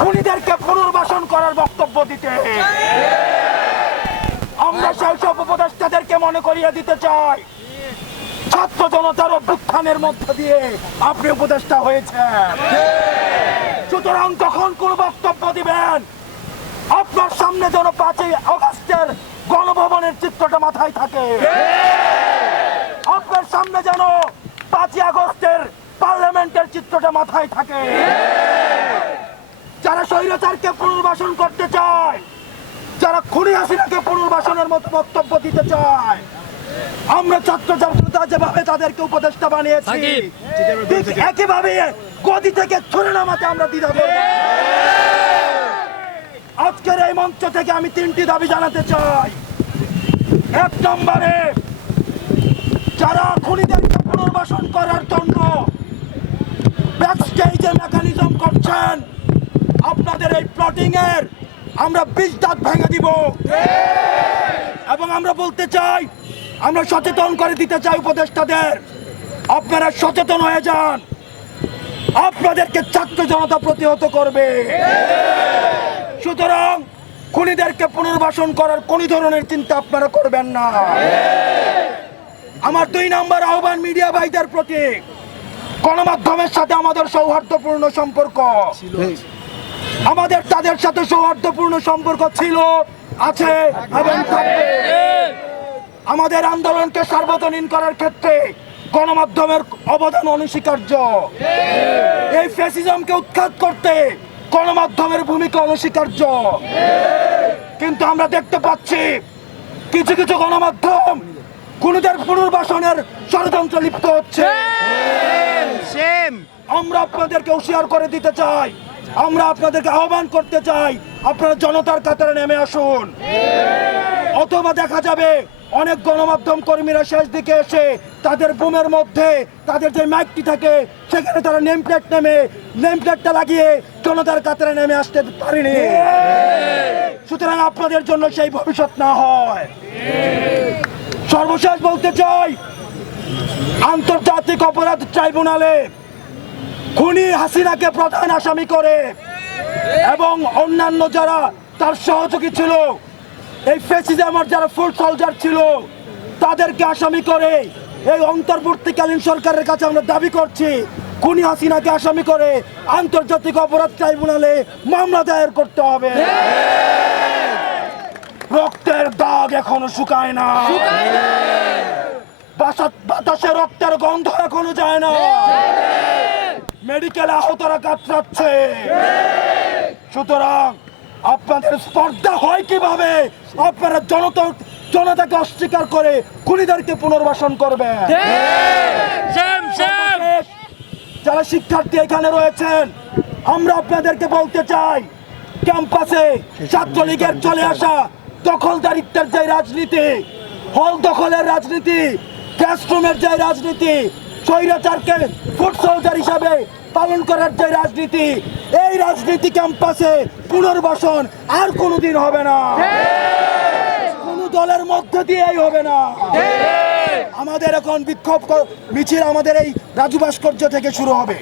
খুনিদেরকে পুনর্বাসন করার বক্তব্য দিতে। আমরা সেই সব উপদেষ্টাদেরকে মনে করিয়ে দিতে চাই, ছাত্র জনতার অভ্যুত্থানের মধ্য দিয়ে আপনি উপদেষ্টা হয়েছেন। সুতরাং যখন কোন বক্তব্য দিবেন, আপনার সামনে যেন 5ই আগস্টের গণভবনের চিত্রটা মাথায় থাকে। আপনার সামনে যেন 5ই আগস্টের পার্লামেন্টের চিত্রটা মাথায় থাকে। যারা স্বৈরাচারকে পুনর্বাসন করতে চায়, যারা খুনি হাসিনাকে পুনর্বাসনের মতো বক্তব্য দিতে চায়, আমরা ছাত্র জনতা যেভাবে তাদেরকে উপদেষ্টা বানিয়েছি, ঠিক একইভাবে গদি থেকে ছুড়ে নামাতে আমরা দ্বিধা করব না। আজকের এই মঞ্চ থেকে আমি 3টি দাবি জানাতে চাই। 1 নম্বরে, যারা খুনিদেরকে পুনর্বাসন করার জন্য ব্যাকস্টেজে মেকানিজম করছেন, আপনাদের এই প্লটিং এর আমরা 20 দাঁত ভেঙে দিব। এবং আমরা বলতে চাই, আমরা সচেতন করে দিতে চাই উপদেষ্টাদের, আপনারা সচেতন হয়ে যান, আপনাদেরকে ছাত্র জনতা প্রতিহত করবে। সুতরাং খুনিদেরকে পুনর্বাসন করার কোন ধরনের চিন্তা আপনারা করবেন না। আমার 2 নম্বর আহ্বান মিডিয়া ভাইদের প্রতি, গণমাধ্যমের সাথে আমাদের সৌহার্দ্যপূর্ণ সম্পর্ক, আমাদের তাদের সাথে সৌহার্দ্যপূর্ণ সম্পর্ক ছিল, আছে এবং থাকবে। আমাদের আন্দোলনকে সার্বজনীন করার ক্ষেত্রে গণমাধ্যমের অবদান অনস্বীকার্য। এই ফ্যাসিজমকে উৎখাত করতে গণমাধ্যমের ভূমিকা অনস্বীকার্য। কিন্তু আমরা দেখতে পাচ্ছি কিছু কিছু গণমাধ্যম খুনিদের পুনর্বাসনের ষড়যন্ত্র লিপ্ত হচ্ছে। আমরা আপনাদেরকে হুঁশিয়ার করে দিতে চাই, আমরা আপনাদেরকে আহ্বান করতে চাই, আপনারা জনতার কাতারে নেমে আসুন। অথবা দেখা যাবে অনেক গণমাধ্যম কর্মীরা শেষ দিকে এসে তাদের বুমের মধ্যে তাদের যে মাইকটি থাকে সেখানে তারা নেমপ্লেটটা লাগিয়ে জনতার কাতারে নেমে আসতে পারেনি। সুতরাং আপনাদের জন্য সেই ভবিষ্যৎ না হয়। সর্বশেষ বলতে চাই, আন্তর্জাতিক অপরাধ ট্রাইব্যুনালে খুনি হাসিনাকে প্রধান আসামি করে এবং অন্যান্য যারা তার সহযোগী ছিল, এই ফ্যাসিজমের যারা ফুট সোলজার ছিল, তাদেরকে আসামি করে এই অন্তর্বর্তীকালীন সরকারের কাছে আমরা দাবি করছি, খুনি হাসিনাকে আসামি করে আন্তর্জাতিক অপরাধ ট্রাইব্যুনালে মামলা দায়ের করতে হবে। রক্তের দাগ এখনো শুকায় না, বাতাসে রক্তের গন্ধ এখনো যায় না, মেডিকেল আহতরা কাতরাচ্ছে। সুতরাং আপনাদের স্পর্ধা হয় কিভাবে আপনারা জনতাকে অস্বীকার করে খুনিদেরকে পুনর্বাসন করবেন? যারা শিক্ষার্থী এখানে রয়েছেন, আমরা আপনাদেরকে বলতে চাই, ক্যাম্পাসে ছাত্রলীগের চলে আসা দখলদারিত্বের যে রাজনীতি, হল দখলের রাজনীতি, ক্লাসরুমের যে রাজনীতি, স্বৈরাচারকে ফুট সোলজার হিসাবে পালন করার যে রাজনীতি, এই রাজনীতি ক্যাম্পাসে পুনর্বাসন আর কোনোদিন হবে না, কোন দলের মধ্য দিয়েই হবে না। আমাদের এখন বিক্ষোভ মিছিল আমাদের এই রাজু ভাস্কর্য থেকে শুরু হবে।